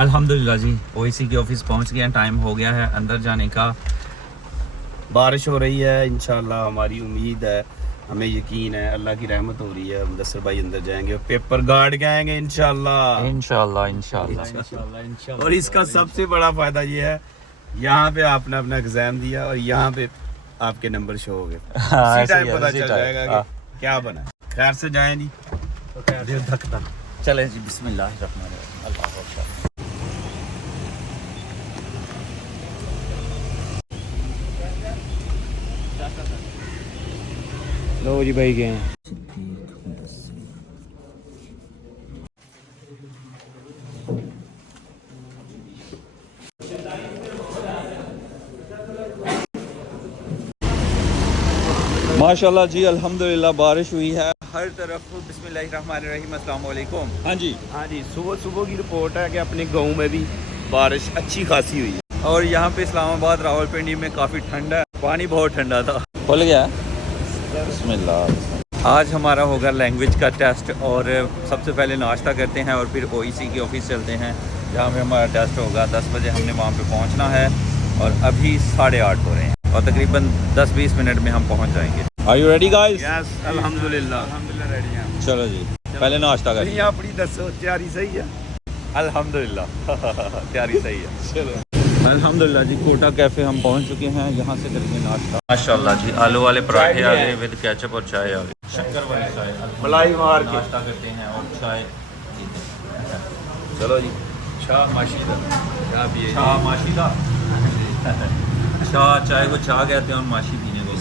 अल्हम्दुलिल्लाह जी ओईसी के ऑफिस पहुंच गए हैं। टाइम हो गया है अंदर जाने का। बारिश हो रही है, इंशाल्लाह हमारी उम्मीद है, हमें यकीन है, अल्लाह की रहमत हो रही है। मुदस्सर भाई अंदर जाएंगे और पेपर गार्ड के आएंगे इंशाल्लाह इंशाल्लाह इंशाल्लाह। और इसका सबसे बड़ा फायदा ये है, यहाँ पे आपने अपना एग्जाम दिया और यहाँ पे आपके नंबर शो हो गए। इसी टाइम पता चल जाएगा कि क्या बना। खैर से जाए नहीं तो खैर दिल धकता। चले जी, बिस्मिल्लाहिर्रहमानिर्रहीम। अल्लाह अकबर। लो जी भाई गए हैं। माशाल्लाह जी, अल्हम्दुलिल्लाह बारिश हुई है हर तरफ। बिस्मिल्लाहिर्रहमानिर्रहीम। अस्सलाम वालेकुम। हाँ जी सुबह सुबह की रिपोर्ट है कि अपने गांव में भी बारिश अच्छी खासी हुई है। और यहाँ पे इस्लामाबाद रावलपिंडी में काफ़ी ठंडा है, पानी बहुत ठंडा था। खुल गया बिस्मिल्लाह। आज हमारा होगा लैंग्वेज का टेस्ट और सबसे पहले नाश्ता करते हैं और फिर ओईसी के ऑफिस चलते हैं जहाँ पे हमारा टेस्ट होगा। 10 बजे हमने वहाँ पे पहुँचना है और अभी 8:30 हो रहे हैं और तकरीबन 10-20 मिनट में हम पहुँच जाएंगे। Are you ready guys? Yes अल्हम्दुलिल्लाह रेडी हैं। चलो जी, पहले नाश्ता करें। अपनी दसो तैयारी सही है? अल्हम्दुलिल्लाह तैयारी सही है। चलो अल्हम्दुलिल्लाह जी, कोटा कैफ़े हम पहुंच चुके हैं। यहाँ से करेंगे नाश्ता। माशाल्लाह जी, आलू वाले पराठे आ गए विद केचप और चाय आ गई, शक्कर वाली चाय, मलाई मार के नाश्ता करते हैं और चाय। चलो जी, शाह माशीदा क्या पिए? चाय माशीदा। चाय, चाय को चाय कहते हैं और माशी पीने को।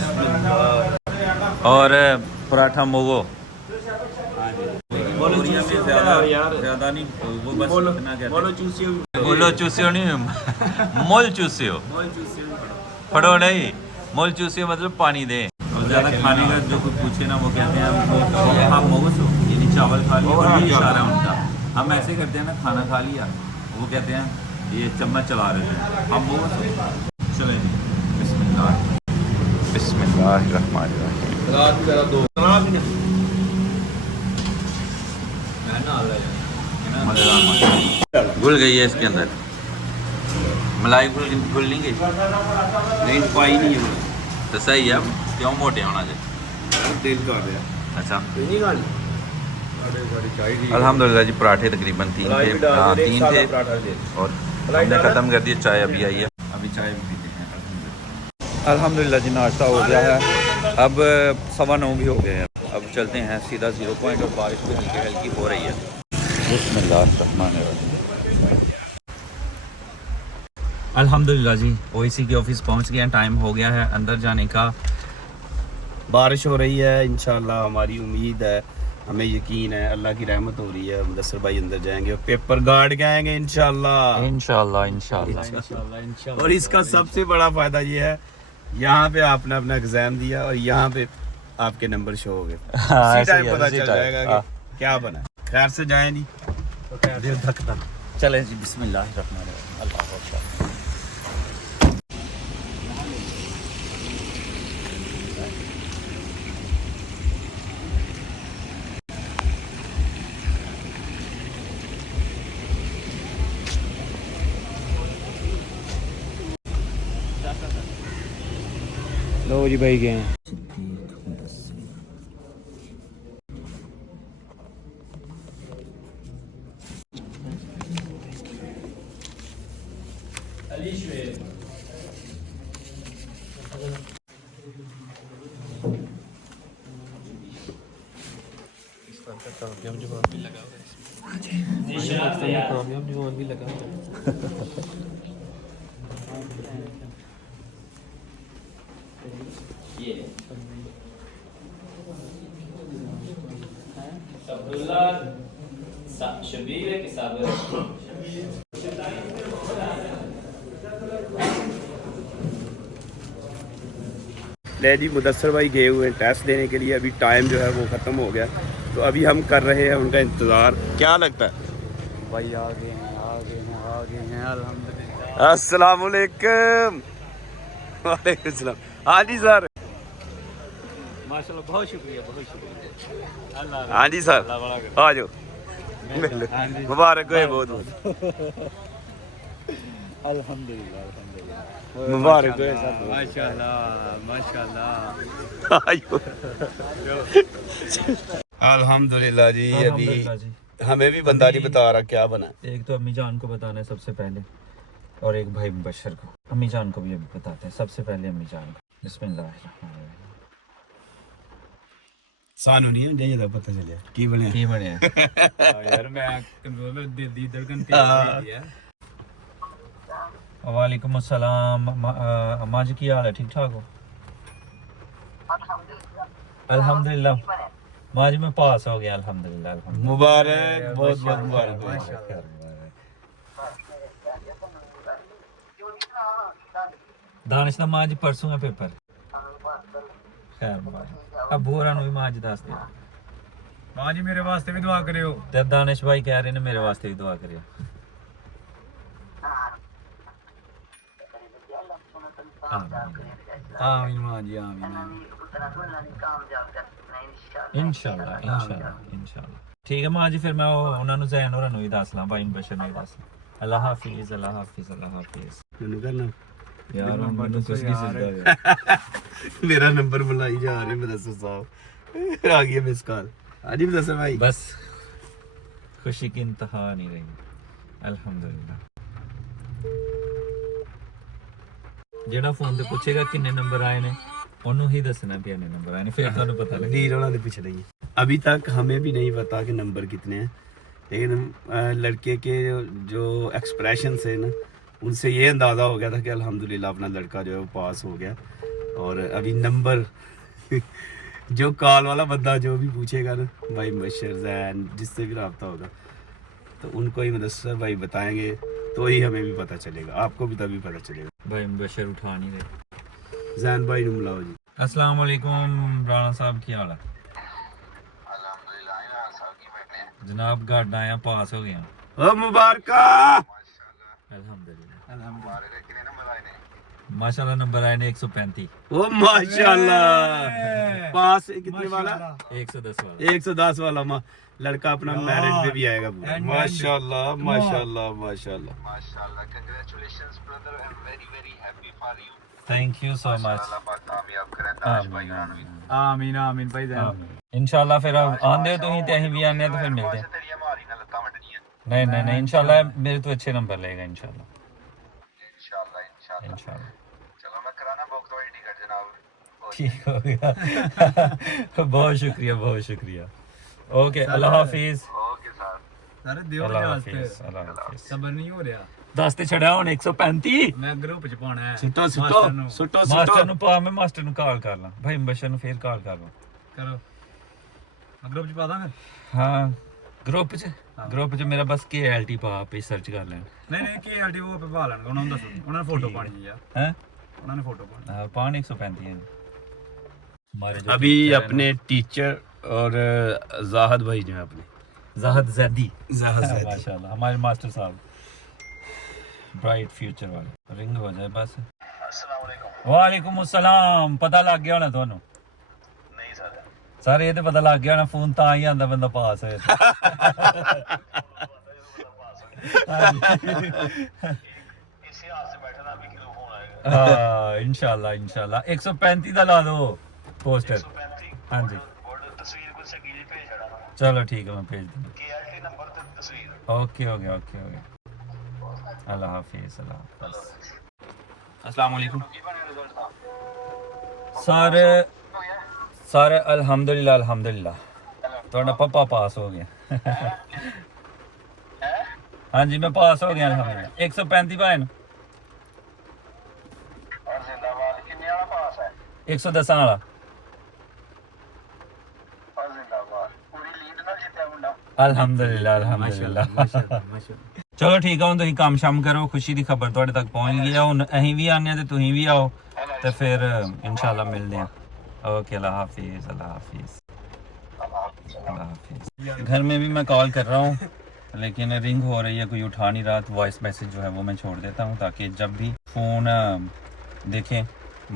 और पराठा मोगो। बोलिया में ज़्यादा नहीं, वो बस इतना कहते हैं। बोलो चूसियो नहीं, मोल चूसियो। पढ़ो नहीं, मोल चूसियो मतलब पानी दे। और ज़्यादा खाने का जो कोई पूछे ना वो कहते हैं हम मोगसो, यानी चावल खा लिया। और ये इशारा उनका, हम ऐसे करते हैं ना, खाना खा लिया, वो कहते हैं ये चम्मच चला रहे थे, हम मोगसो। चले जी, बिस्मिल्लाह बिस्मिल्लाहिर्रहमानिर्रहीम। घुल गई है इसके अंदर, मलाई घुल नहीं गई। नहीं पाई नहीं है तो सही है, क्यों मोटे होना चाहिए। दिल कर रहा। अच्छा नहीं खानी? अल्हम्दुलिल्लाह जी, पराठे तकरीबन 3 थे। हाँ 3 थे और हमने ख़त्म कर दिया। चाय अभी आई है, अभी चाय भी पीते हैं। अल्हम्दुलिल्लाह जी, नाश्ता हो गया है। अब 9:15 भी हो गए हैं। अब चलते हैं सीधा 0 पॉइंट और बारिश भी हल्की हल्की हो रही है। बिस्मिल्लाहिर्रहमानिर्रहीम। अल्हम्दुलिल्लाह जी ओईसी के ऑफिस पहुंच गए हैं। टाइम हो गया है अंदर जाने का। बारिश हो रही है, इंशाल्लाह हमारी उम्मीद है, हमें यकीन है, अल्लाह की रहमत हो रही है। मुदस्सर भाई अंदर जाएंगे और पेपर गार्ड के आएंगे इंशाल्लाह इंशाल्लाह इंशाल्लाह। और इसका सबसे बड़ा फायदा ये है, यहाँ पे आपने अपना एग्जाम दिया और यहाँ पे आपके नंबर शो हो गए। इसी टाइम पता चल जाएगा कि क्या बना। खैर से जाए नहीं तो खैर दिल धकता। चले जी, बिस्मिल्लाहिर्रहमानिर्रहीम। अल्लाह अकबर। लो जी भाई गए हैं। कामयाब जवाब भी लगा हुआ है। कामयाब जवाब भी लगा हुआ शबीर है कि साबिर? ले जी, मुदस्सर भाई गए हुए हैं टेस्ट देने के लिए। अभी टाइम जो है वो ख़त्म हो गया, तो अभी हम कर रहे हैं उनका इंतज़ार। क्या लगता है भाई? आ गए हैं अल्हम्दुलिल्लाह। अस्सलाम वालेकुम। वालेकुम सलाम। हाँ जी सर। माशाल्लाह, बहुत शुक्रिया। हाँ जी सर, आ जाओ, मुबारक हो बहुत बहुत। अल्हम्दुलिल्लाह अल्हम्दुलिल्लाह मुबारक हो सब अल्हम्दुलिल्लाह जी। अभी हमें भी बंदा नहीं बता रहा क्या बना। एक तो अम्मी जान को बताना है सबसे पहले, और एक भाई मुबशर को। अम्मी जान को भी अभी बताते हैं, सबसे पहले अम्मी जान को। बिस्मिल्लाहिर्रहमानिर्रहीम। सानू नहीं मुझे ये पता चलिया की बनया यार मैं कंट्रोल दिल दी धड़कन तेज हो गई है। वालेकुम अस्सलाम। अम्मा जी की हाल है? ठीक ठाक हो? अल्हम्दुलिल्लाह। माँ जी मैं पास हो गया अल्हम्दुलिल्लाह। अल्हम्दुलिल्लाह मुबारक, बहुत बहुत मुबारक। दानिश दा माँ जी परसों है पेपर। खैर मुबारक। अब भूरा नु भी माँ जी दस दिया। मां जी मेरे वास्ते भी दुआ करियो। ते दानिश भाई कह रहे ने मेरे वास्ते भी दुआ करियो। आमीन मां जी आमीन। इंशाल्लाह इंशाल्लाह इंशाल्लाह। ठीक है माँ जी, फिर मैं ਉਹਨਾਂ ਨੂੰ ਜ਼ੈਨ ਹੋਰਾਂ ਨੂੰ ਵੀ ਦੱਸ ਲਾਂ, ਭਾਈ ਬਸ਼ਰ ਨੂੰ ਵੀ ਦੱਸ ਲਾਂ। ਅੱਲਾ ਹਾਫਿਜ਼ ਅੱਲਾ ਹਾਫਿਜ਼ ਅੱਲਾ ਹਾਫਿਜ਼। ਮੈਨੂੰ ਕਰਨਾ यार ਮੈਨੂੰ ਕੁਝ ਨਹੀਂ ਸਿੱਧਾ मेरा नंबर बुलाई जा रहे मुदस्सिर साहब। आ गया मिस कॉल। हाँ जी मुदस्सिर भाई। बस खुशी की इंतहा नहीं रही अल्हम्दुलिल्लाह। ਜਿਹੜਾ ਫੋਨ ਤੇ ਪੁੱਛੇਗਾ ਕਿੰਨੇ ਨੰਬਰ ਆਏ ਨੇ ਉਹਨੂੰ ਹੀ ਦੱਸਣਾ ਵੀ ਕਿੰਨੇ ਨੰਬਰ ਆਏ ਨੇ, ਫਿਰ ਤੁਹਾਨੂੰ ਪਤਾ ਲੱਗੇ। नीर वाला दे पीछे रही। अभी तक हमें भी नहीं पता कि नंबर कितने हैं, लेकिन लड़के के जो एक्सप्रेशन से ना उनसे ये अंदाज़ा हो गया था कि अल्हम्दुलिल्लाह अपना लड़का जो है वो पास हो गया। और अभी नंबर जो कॉल वाला बंदा जो भी पूछेगा ना, भाई मुबशर जैन जिससे भी रब्ता होगा तो उनको ही मुदस्सिर भाई बताएंगे, तो ही हमें भी पता चलेगा, आपको भी तभी पता चलेगा। भाई मुबशर उठा नहीं रहे। जैन भाई नु मिलाओ जी। अस्सलाम वालेकुम राणा साहब की हाल है? जनाब गढ़ आया, पास हो गया ओ मुबारका। अल्हम्दुलिल्लाह माशाल्लाह। नंबर आए ने 135। ओ माशाल्लाह। पास कितने वाला? 110 वाला। 110 वाला लड़का अपना मैरिज पे भी आएगा पूरा। माशाल्लाह माशाल्लाह माशाल्लाह माशाल्लाह। Congratulations brother, I am very very happy for you. Thank you so much. कामयाब करें दाश भाई ਨੂੰ ਵੀ। आमीन आमीन भाई जान। इंशाल्लाह फिर आंदे हो तुम ते अहीं भी आने तो फिर मिलते हैं। ਤੇਰੀਆਂ ਮਾਰੀ ਨਾਲ ਲੱਤਾਂ ਵੱਢਣੀਆਂ। नहीं नहीं नहीं इंशाल्लाह मेरे तो अच्छे नंबर लेगा इंशाल्लाह इंशाल्लाह इंशाल्लाह। इंशाल्लाह। चलो मैं कराना बुक तो टिकट जनाब। ठीक हो गया। बहुत शुक्रिया। ओके अल्लाह हाफिज। Okay sir. सारे दियो अल्लाह वास्ते हाफिज अल्लाह हाफिज। सबर नहीं हो रहा। दस ते छड़ा हुन 135। मैं ग्रुप च पाना है। सुटो मास्टर नु पा, मैं मास्टर नु कॉल कर ला, भाई मुबशर नु फिर कॉल कर ला। करो मैं ग्रुप च पा दा फिर। हां ग्रुप च मेरा बस KLT पा पे सर्च कर लें। नहीं KLT वो पे पा लेंगे, उन्होंने दसो उन्होंने फोटो पानी है यार। हैं उन्होंने फोटो पानी। हां पान 135 है हमारे जो अभी teacher हैं अपने टीचर और जाहद भाई जो है अपने ना, जाहद जैदी जाहद माशाल्लाह हमारे मास्टर साहब ब्राइट फ्यूचर वाले। रिंग हो जाए बस। अस्सलाम वालेकुम। वालेकुम अस्सलाम। पता लग गया होना ਤੁਹਾਨੂੰ? नहीं सर। सर ये तो पता लग गया होना, फोन ਤਾਂ ਹੀ ਆਂਦਾ ਬੰਦਾ ਪਾਸ ਹੋਇਆ। इसी हाल से बैठा था, अभी क्यों फोन आएगा? हाँ इंशाल्लाह इंशाल्लाह 135 ਦਾ ਲਾ दो पोस्टर। 135। हाँ जी और तस्वीर कुछ शकील भेज छड़ा ना। चलो ठीक है मैं भेज दूंगा। KLT नंबर ते तस्वीर। ओके हो गया अल्लाह हाफिज अल्लाह हाफिज। अस्सलाम वालेकुम सर अल्हम्दुलिल्लाह ਤੁਹਾਡਾ ਪਾਪਾ ਪਾਸ ਹੋ ਗਿਆ। हाँ जी मैं पास हो गया अल्हम्दुलिल्लाह। 135 भाई और जिंदाबाद। किन्ने वाला पास है? 110 वाला। और जिंदाबाद। पूरी लीड नाल जितया मुंडा। अल्हम्दुलिल्लाह चलो ठीक है, ਹੁਣ ਤੁਸੀਂ ਕੰਮ ਸ਼ਾਮ ਕਰੋ, ਖੁਸ਼ੀ ਦੀ ਖਬਰ ਤੁਹਾਡੇ ਤੱਕ ਪਹੁੰਚ ਗਈ ਹੈ। ਹੁਣ ਅਸੀਂ ਵੀ ਆਨੇ ਆ ਤੇ ਤੁਸੀਂ ਵੀ ਆਓ ਤੇ ਫਿਰ इंशाल्लाह मिलते हैं। ओके अल्लाह हाफिज अल्लाह हाफिज। घर में भी मैं कॉल कर रहा हूँ लेकिन रिंग हो रही है, कोई उठा नहीं रहा, तो वॉइस मैसेज जो है वो मैं छोड़ देता हूँ ताकि जब भी फ़ोन देखें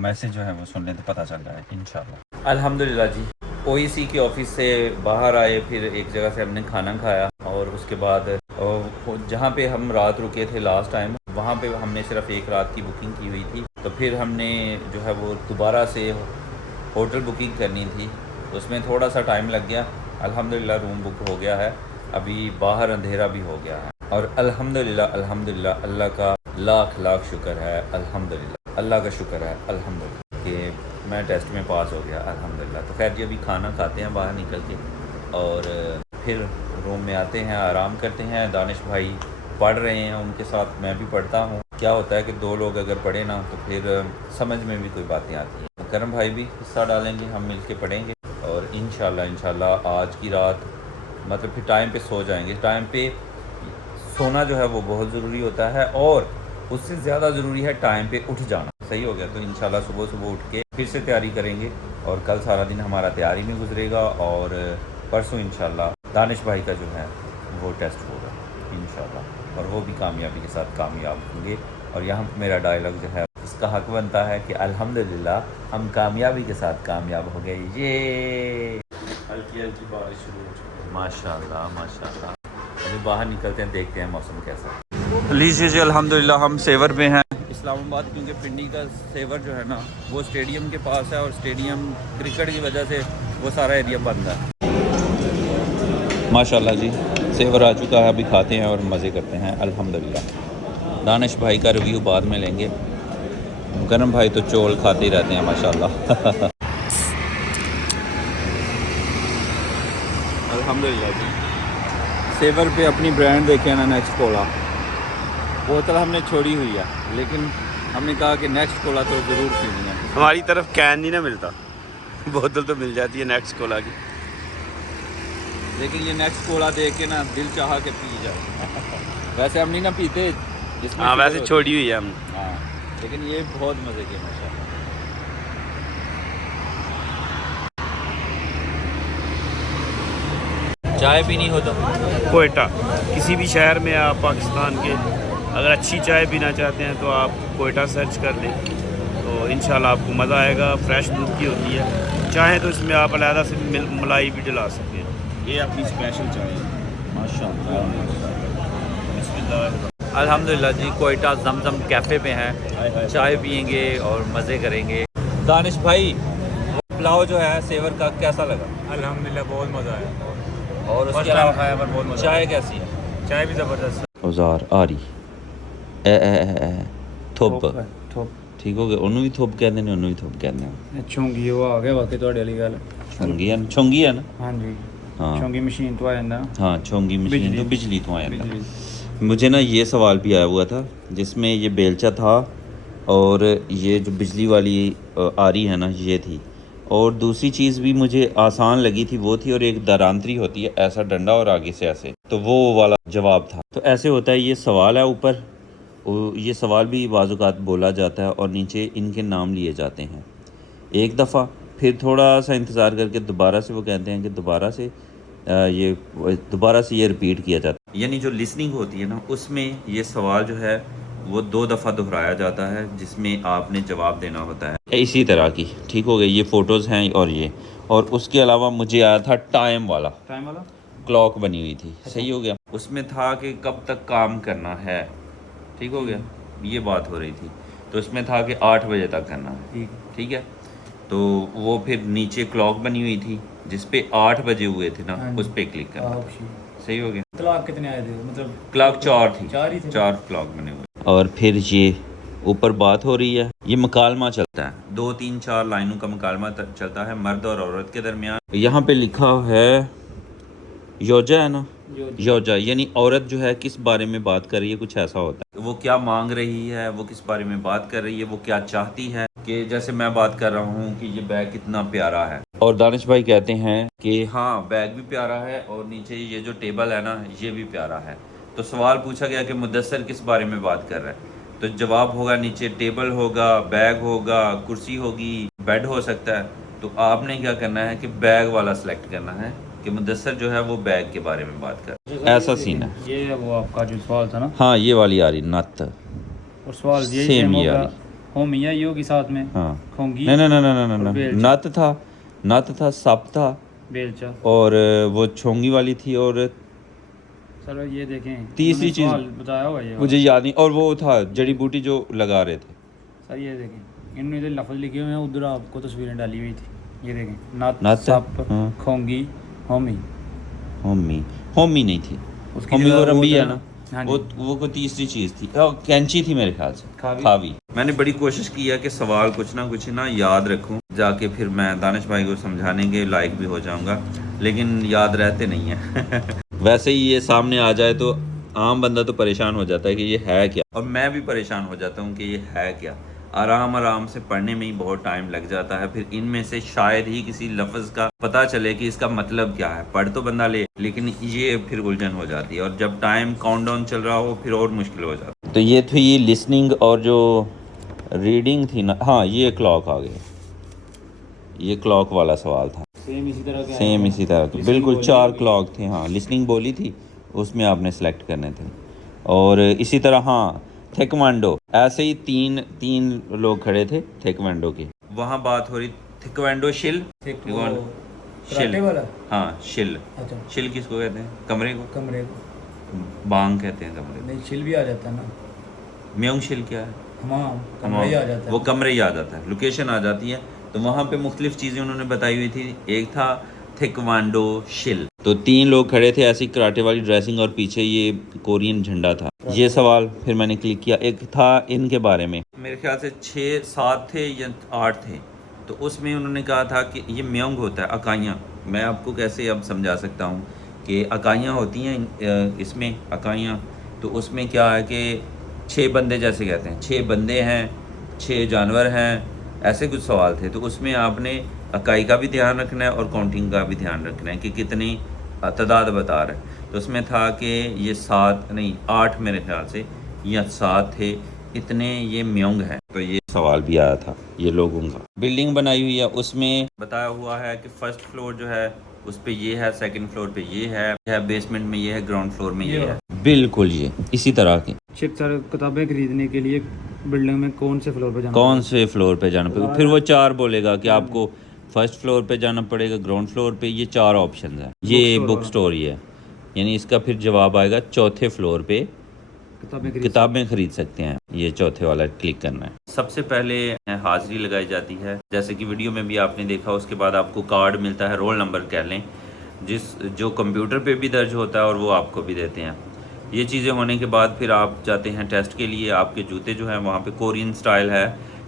मैसेज जो है वो सुन लें तो पता चल जाए इंशाल्लाह। अल्हम्दुलिल्लाह जी OEC के ऑफिस से बाहर आए, फिर एक जगह से हमने खाना खाया और उसके बाद जहाँ पे हम रात रुके थे लास्ट टाइम वहाँ पे हमने सिर्फ एक रात की बुकिंग की हुई थी, तो फिर हमने जो है वो दोबारा से होटल बुकिंग करनी थी, उसमें थोड़ा सा टाइम लग गया। अल्हम्दुलिल्लाह रूम बुक हो गया है, अभी बाहर अंधेरा भी हो गया है और अल्हम्दुलिल्लाह अल्हम्दुलिल्लाह अल्लाह का लाख लाख शुक्र है, अल्हम्दुलिल्लाह अल्लाह का शुक्र है अल्हम्दुलिल्लाह कि मैं टेस्ट में पास हो गया अल्हम्दुलिल्लाह। तो खैर जी अभी खाना खाते हैं बाहर निकल के और फिर रूम में आते हैं, आराम करते हैं। दानिश भाई पढ़ रहे हैं, उनके साथ मैं भी पढ़ता हूँ। क्या होता है कि दो लोग अगर पढ़े ना तो फिर समझ में भी कोई बातें आती हैं। करम भाई भी हिस्सा डालेंगे, हम मिल के पढ़ेंगे और इंशाल्लाह आज की रात मतलब फिर टाइम पे सो जाएंगे। टाइम पे सोना जो है वो बहुत ज़रूरी होता है और उससे ज़्यादा ज़रूरी है टाइम पे उठ जाना। सही हो गया, तो इंशाल्लाह सुबह सुबह उठ के फिर से तैयारी करेंगे और कल सारा दिन हमारा तैयारी में गुजरेगा और परसों इंशाल्लाह दानिश भाई का जो है वो टेस्ट होगा इंशाल्लाह और वो भी कामयाबी के साथ कामयाब होंगे। और यहाँ मेरा डायलॉग जो है इसका हक बनता है कि अल्हम्दुलिल्लाह हम कामयाबी के साथ कामयाब हो गए। ये हल्की हल्की बारिश शुरू हो चुकी है। माशाल्लाह माशाल्लाह। अभी बाहर निकलते हैं, देखते हैं मौसम कैसा है। लीजिए जी अल्हम्दुलिल्लाह हम सेवर में हैं इस्लामाबाद, क्योंकि पिंडी का सेवर जो है ना वो स्टेडियम के पास है और स्टेडियम क्रिकेट की वजह से वो सारा एरिया बंद है। माशाल्लाह जी सेवर आ चुका है, अभी खाते हैं और मज़े करते हैं अल्हम्दुलिल्लाह। दानिश भाई का रिव्यू बाद में लेंगे, करम भाई तो चोल खाते ही रहते हैं माशाल्लाह। अल्हम्दुलिल्लाह जी सेवर पे अपनी ब्रांड देखे ना, नेक्स्ट कोला बोतल हमने छोड़ी हुई है लेकिन हमने कहा कि नेक्स्ट कोला तो ज़रूर पीनी है। हमारी तरफ कैन नहीं ना मिलता, बोतल तो मिल जाती है नेक्स्ट कोला की, लेकिन ये नेक्स्ट कोला देख के ना दिल चाहा के पी जाए। वैसे हम नहीं ना पीते जिसमें हाँ वैसे शुगर छोड़ी हुई है हम। होती है। हाँ लेकिन ये बहुत मज़े की माशाल्लाह। चाय पीनी हो तो कोयटा किसी भी शहर में आप पाकिस्तान के अगर अच्छी चाय पीना चाहते हैं तो आप कोयटा सर्च कर लें, तो इंशाल्लाह आपको मज़ा आएगा। फ्रेश दूध की होती है, चाहें तो इसमें आप अलहदा से मलाई भी डला सकते हैं। ये अपनी स्पेशल चाय है माशाल्लाह। अल्हम्दुलिल्लाह जी कोयटा जमजम कैफ़े पे हैं, चाय पियेंगे और मज़े करेंगे। दानिश भाई पुलाव जो है सेवर का कैसा लगा? अल्हम्दुलिल्लाह बहुत मज़ा आया और उसके फर्स्ट टाइम अलावा खाया पर बहुत मज़ा चाय कैसी है? चाय भी ज़बरदस्त औजार आ रही थोप ठीक हो गया, ਉਹਨੂੰ ਵੀ ਥੋਪ ਕਹਿੰਦੇ ਨੇ, ਉਹਨੂੰ ਵੀ ਥੋਪ ਕਹਿੰਦੇ ਨੇ। ਛੋਂਗੀ ਉਹ ਆ ਗਿਆ ਵਾਕਈ ਤੁਹਾਡੇ ਵਾਲੀ ਗੱਲ। ਛੋਂਗੀ ਹੈ ਨਾ ਹਾਂਜੀ हाँ ਛੋਂਗੀ ਮਸ਼ੀਨ ਤੋਂ ਆ ਜਾਂਦਾ। हाँ छोंगी मशीन तो बिजली तो आया था। बिजली। मुझे ना ये सवाल भी आया हुआ था जिसमें ये बेलचा था और ये जो बिजली वाली आरी है ना ये थी, और दूसरी चीज़ भी मुझे आसान लगी थी वो थी, और एक दरांतरी होती है ऐसा डंडा और आगे से ऐसे, तो वो वाला जवाब था। तो ऐसे होता है, ये सवाल है ऊपर, ये सवाल भी बाज़-औक़ात बोला जाता है और नीचे इनके नाम लिए जाते हैं एक दफ़ा, फिर थोड़ा सा इंतज़ार करके दोबारा से वो कहते हैं कि दोबारा से ये रिपीट किया जाता है। यानी जो लिसनिंग होती है ना उसमें ये सवाल जो है वो 2 दफ़ा दोहराया जाता है जिसमें आपने जवाब देना होता है। इसी तरह की ठीक हो गई, ये फ़ोटोज़ हैं और ये, और उसके अलावा मुझे आया था टाइम वाला क्लॉक बनी हुई थी। सही हो गया, उसमें था कि कब तक काम करना है, ठीक हो गया, ये बात हो रही थी। तो इसमें था कि 8 बजे तक करना है, ठीक है। तो वो फिर नीचे क्लॉक बनी हुई थी जिस पे 8 बजे हुए थे ना, उस पे क्लिक करना। सही हो गया। क्लॉक कितने आए थे? मतलब क्लॉक 4 थी, 4 क्लॉक बने हुए। और फिर ये ऊपर बात हो रही है, ये मुकालमा चलता है, 2 3 4 लाइनों का मुकालमा चलता है मर्द और औरत के दरमियान। यहाँ पे लिखा है योजा है ना, योजा यानी औरत जो है किस बारे में बात कर रही है, कुछ ऐसा होता है। वो क्या मांग रही है, वो किस बारे में बात कर रही है, वो क्या चाहती है। कि जैसे मैं बात कर रहा हूँ कि ये बैग कितना प्यारा है, और दानिश भाई कहते हैं कि हाँ बैग भी प्यारा है और नीचे ये जो टेबल है ना ये भी प्यारा है। तो सवाल पूछा गया कि मुदस्सर किस बारे में बात कर रहा है, तो जवाब होगा नीचे टेबल होगा, बैग होगा, कुर्सी होगी, बेड हो सकता है। तो आपने क्या करना है कि बैग वाला सिलेक्ट करना है कि मुदस्सर जो है वो बैग के बारे में बात कर। ऐसा सीन है। ये वो आपका जो सवाल था ना, हाँ ये वाली आ रही नत, और सवाल ये सेम ये आ रही होमिया ये होगी साथ में। हाँ खोंगी नहीं नत था सप था बेलचा, और वो छोंगी वाली थी और सर ये देखें, तीसरी उन्होंने सवाल चीज़ बताया हुआ ये मुझे याद नहीं, और वो था जड़ी बूटी जो लगा रहे थे। सर ये देखें, इन्होंने इधर लफ्ज़ लिखे हुए हैं, उधर आपको तस्वीरें डाली हुई थी। ये देखें, नात, नात, सप, हाँ। खोंगी, होमी। होमी नहीं थी, उसकी होमी जगह वो वो रंबी था है ना? ना, हाँ वो जी। वो कोई तीसरी चीज़ थी, कैंची थी मेरे ख्याल से, खावी। मैंने बड़ी कोशिश की है कि सवाल कुछ ना याद रखूं, जाके फिर मैं दानिश भाई को समझाने के लायक भी हो जाऊंगा, लेकिन याद रहते नहीं है। वैसे ही ये सामने आ जाए तो आम बंदा तो परेशान हो जाता है कि ये है क्या, और मैं भी परेशान हो जाता हूँ कि ये है क्या। आराम से पढ़ने में ही बहुत टाइम लग जाता है, फिर इनमें से शायद ही किसी लफ्ज़ का पता चले कि इसका मतलब क्या है। पढ़ तो बंदा ले, लेकिन ये फिर उलझन हो जाती है, और जब टाइम काउंटडाउन चल रहा हो फिर और मुश्किल हो जाता है। तो ये थी लिसनिंग, और जो रीडिंग थी ना, हाँ ये क्लॉक आ गई, ये क्लॉक वाला सवाल था। सेम इसी तरह के सेम इसी तरह के, Listening बिल्कुल बोली 4 होगी। क्लॉक थे। हाँ लिसनिंग बोली थी, उसमें आपने सेलेक्ट करने थे। और इसी तरह हाँ थेक्वांडो, ऐसे ही तीन लोग खड़े थे थेक्वांडो के, वहाँ बात हो रही थेक्वांडो शिल, कराटे वाला। हाँ शिल। अच्छा, शिल किसको कहते हैं? कमरे को कमरे को बांग कहते हैं कमरे नहीं, चिल भी आ जाता है ना। को। म्योंग शिल क्या है? हाँ, कमरे ही आ जाता है। वो कमरे ही आ जाता है, लोकेशन आ जाती है। तो वहाँ पे मुख्तलिफ चीज़ें उन्होंने बताई हुई थी। एक था थेक्वांडो शिल, तो 3 लोग खड़े थे ऐसी कराटे वाली ड्रेसिंग, और पीछे ये कोरियन झंडा था। ये सवाल फिर मैंने क्लिक किया। एक था इनके बारे में, मेरे ख्याल से 6-7 थे या 8 थे, तो उसमें उन्होंने कहा था कि ये म्योंग होता है, अकाइयाँ। मैं आपको कैसे अब समझा सकता हूँ कि अकाइयाँ होती हैं इसमें, अकाइयाँ। तो उसमें क्या है कि 6 बंदे जैसे कहते हैं, 6 बंदे हैं, 6 जानवर हैं, ऐसे कुछ सवाल थे। तो उसमें आपने इकाई का भी ध्यान रखना है और काउंटिंग का भी ध्यान रखना है कि कितनी तादाद बता रहे हैं। तो उसमें था कि ये 7 नहीं 8 मेरे ख्याल से, या 7 थे, इतने ये म्योंग है। तो ये सवाल भी आया था ये लोगों का। बिल्डिंग बनाई हुई है, उसमें बताया हुआ है कि फर्स्ट फ्लोर जो है उस पे ये है, सेकंड फ्लोर पे ये है, बेसमेंट में ये है, ग्राउंड फ्लोर में ये है। बिल्कुल ये इसी तरह की। शिट सर, किताबें खरीदने के लिए बिल्डिंग में कौन से फ्लोर पे जाना कौन से फ्लोर पे जाना पड़ेगा? फिर वो 4 बोलेगा कि आपको फर्स्ट फ्लोर पे जाना पड़ेगा, ग्राउंड फ्लोर पे। ये 4 ऑप्शन है। ये बुक स्टोर ही है, यानी इसका फिर जवाब आएगा चौथे फ्लोर पे किताबें खरीद सकते हैं। ये चौथे वाला क्लिक करना है। सबसे पहले हाजिरी लगाई जाती है, जैसे कि वीडियो में भी आपने देखा। उसके बाद आपको कार्ड मिलता है, रोल नंबर कह लें, जो कंप्यूटर पे भी दर्ज होता है और वो आपको भी देते हैं। ये चीज़ें होने के बाद फिर आप जाते हैं टेस्ट के लिए। आपके जूते जो हैं वहाँ पे कोरियन स्टाइल है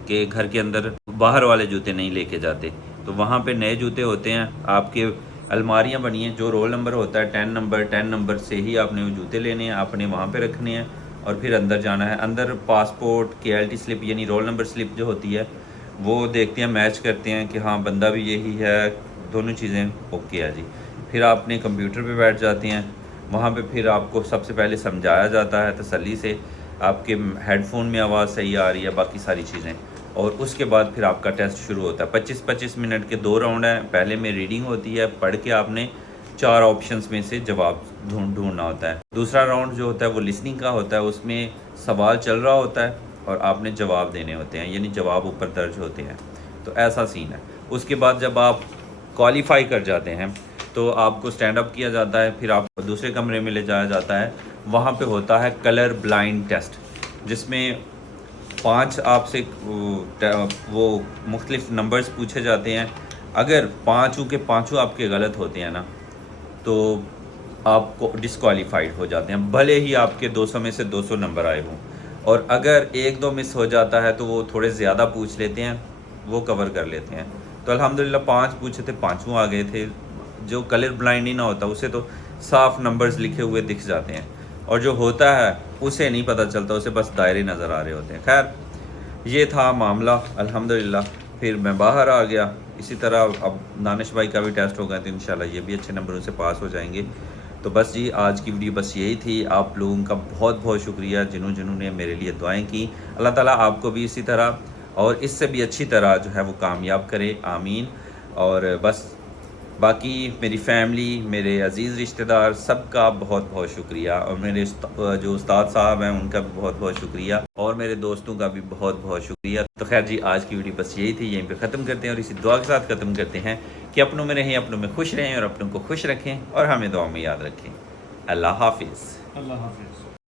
कि घर के अंदर बाहर वाले जूते नहीं लेके जाते, तो वहाँ पे नए जूते होते हैं। आपके अलमारियाँ बनी हैं, जो रोल नंबर होता है 10 नंबर से ही आपने वो जूते लेने हैं, आपने वहाँ पे रखने हैं, और फिर अंदर जाना है। अंदर पासपोर्ट, KLT स्लिप यानी रोल नंबर स्लिप जो होती है वो देखते हैं, मैच करते हैं कि हाँ बंदा भी यही है, दोनों चीज़ें ओके है जी। फिर आपने कंप्यूटर पे बैठ जाते हैं। वहाँ पे फिर आपको सबसे पहले समझाया जाता है तसल्ली से, आपके हेडफोन में आवाज़ सही आ रही है, बाकी सारी चीज़ें। और उसके बाद फिर आपका टेस्ट शुरू होता है। 25-25 मिनट के 2 राउंड हैं। पहले में रीडिंग होती है, पढ़ के आपने 4 ऑप्शंस में से जवाब ढूंढना होता है। दूसरा राउंड जो होता है वो लिसनिंग का होता है, उसमें सवाल चल रहा होता है और आपने जवाब देने होते हैं, यानी जवाब ऊपर दर्ज होते हैं। तो ऐसा सीन है। उसके बाद जब आप क्वालिफाई कर जाते हैं तो आपको स्टैंड अप किया जाता है, फिर आपको दूसरे कमरे में ले जाया जाता है। वहाँ पे होता है कलर ब्लाइंड टेस्ट, जिसमें 5 आपसे वो मुख्तलिफ नंबर्स पूछे जाते हैं। अगर 5 के 5 आपके गलत होते हैं ना, तो आपको डिस्क्वालीफाइड हो जाते हैं, भले ही आपके 200 में से 200 नंबर आए हों। और अगर 1-2 मिस हो जाता है तो वो थोड़े ज़्यादा पूछ लेते हैं, वो कवर कर लेते हैं। तो अल्हम्दुलिल्लाह 5 पूछे थे, 5 आ गए थे। जो कलर ब्लाइंड ही ना होता उसे तो साफ नंबर्स लिखे हुए दिख जाते हैं, और जो होता है उसे नहीं पता चलता, उसे बस दायरे नज़र आ रहे होते हैं। खैर ये था मामला अल्हम्दुलिल्लाह। फिर मैं बाहर आ गया। इसी तरह अब दानिश भाई का भी टेस्ट होगा तो इंशाल्लाह ये भी अच्छे नंबरों से पास हो जाएंगे। तो बस जी आज की वीडियो बस यही थी। आप लोगों का बहुत बहुत शुक्रिया जिन्होंने मेरे लिए दुआएं की। अल्लाह ताला आपको भी इसी तरह और इससे भी अच्छी तरह जो है वो कामयाब करे, आमीन। और बस बाकी मेरी फैमिली, मेरे अज़ीज़ रिश्तेदार, सबका बहुत बहुत शुक्रिया, और मेरे जो उस्ताद साहब हैं उनका भी बहुत बहुत शुक्रिया, और मेरे दोस्तों का भी बहुत बहुत शुक्रिया। तो खैर जी आज की वीडियो बस यही थी, यहीं पे ख़त्म करते हैं और इसी दुआ के साथ ख़त्म करते हैं कि अपनों में रहें, अपनों में खुश रहें और अपनों को खुश रखें और हमें दुआ में याद रखें। अल्लाह हाफिज़। अल्लाह हाफिज़।